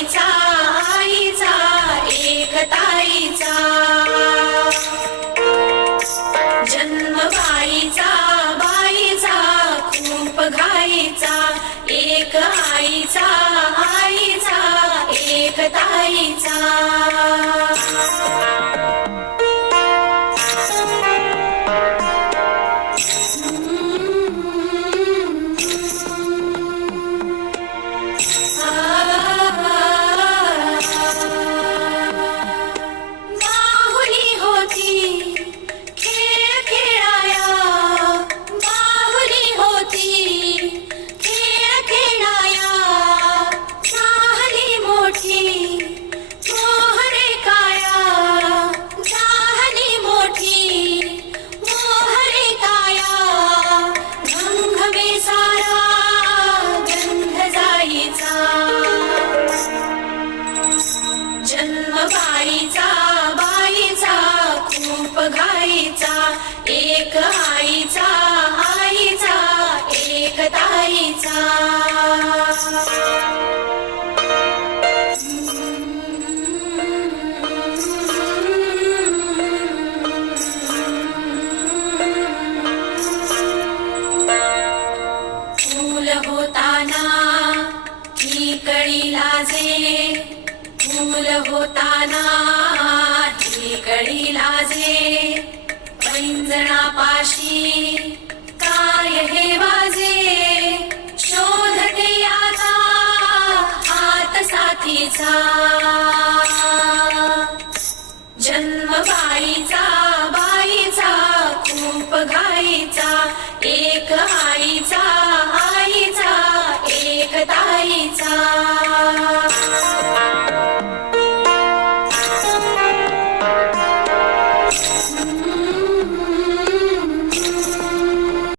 आईचा आईचा एकताईचा जन्म बाईचा बाईचा खूप घाईचा. एक आईचा आईचा एकताईचा आईचा बाईचा खूप घाईचा. एक आईचा आईचा एक ताईचा. होताना ही कळी लाजे. मूल होताना कळी लाजे पैंजणापाशी काय हे वाजे? शोधते आता हात साथीचा. जन्म बाईचा बाईचा खूप घाईचा एक आईचा.